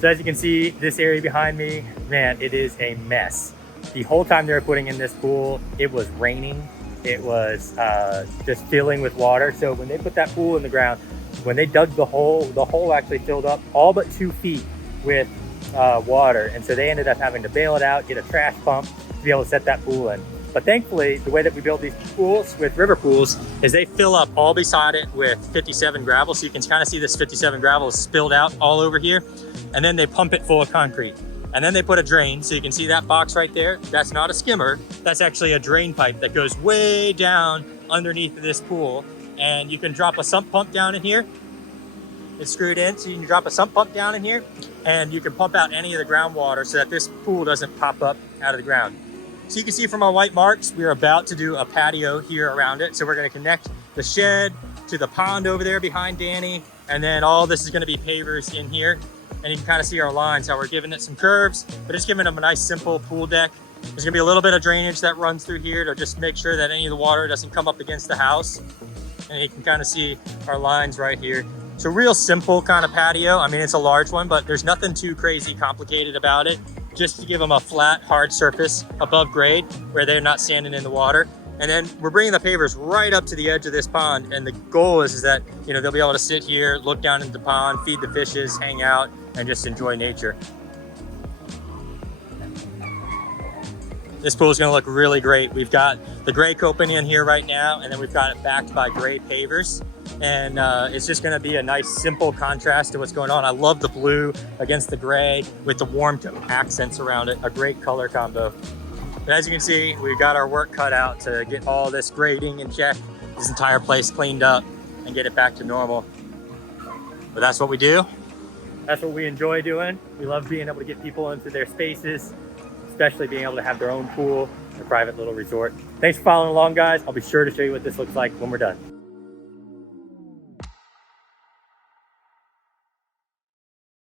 So as you can see, this area behind me, man, it is a mess. The whole time they were putting in this pool, it was raining. It was just filling with water. So when they put that pool in the ground, when they dug the hole actually filled up all but 2 feet with water. And so they ended up having to bail it out, get a trash pump to be able to set that pool in. But thankfully, the way that we build these pools with river pools is they fill up all beside it with 57 gravel. So you can kind of see this 57 gravel is spilled out all over here. And then they pump it full of concrete. And then they put a drain. So you can see that box right there. That's not a skimmer. That's actually a drain pipe that goes way down underneath this pool. And you can drop a sump pump down in here. It's screwed in, so you can drop a sump pump down in here and you can pump out any of the groundwater so that this pool doesn't pop up out of the ground. So you can see from our white marks, we're about to do a patio here around it. So we're gonna connect the shed to the pond over there behind Danny. And then all this is gonna be pavers in here. And you can kind of see our lines, how we're giving it some curves, but just giving them a nice simple pool deck. There's gonna be a little bit of drainage that runs through here to just make sure that any of the water doesn't come up against the house. And you can kind of see our lines right here. It's a real simple kind of patio. I mean, it's a large one, but there's nothing too crazy complicated about it. Just to give them a flat, hard surface above grade where they're not standing in the water. And then we're bringing the pavers right up to the edge of this pond. And the goal is that, you know, they'll be able to sit here, look down into the pond, feed the fishes, hang out, and just enjoy nature. This pool is gonna look really great. We've got the gray coping in here right now, and then we've got it backed by gray pavers. And it's just gonna be a nice, simple contrast to what's going on. I love the blue against the gray with the warm accents around it. A great color combo. But as you can see, we've got our work cut out to get all this grading in check, this entire place cleaned up, and get it back to normal. But that's what we do. That's what we enjoy doing. We love being able to get people into their spaces, especially being able to have their own pool, a private little resort. Thanks for following along, guys. I'll be sure to show you what this looks like when we're done.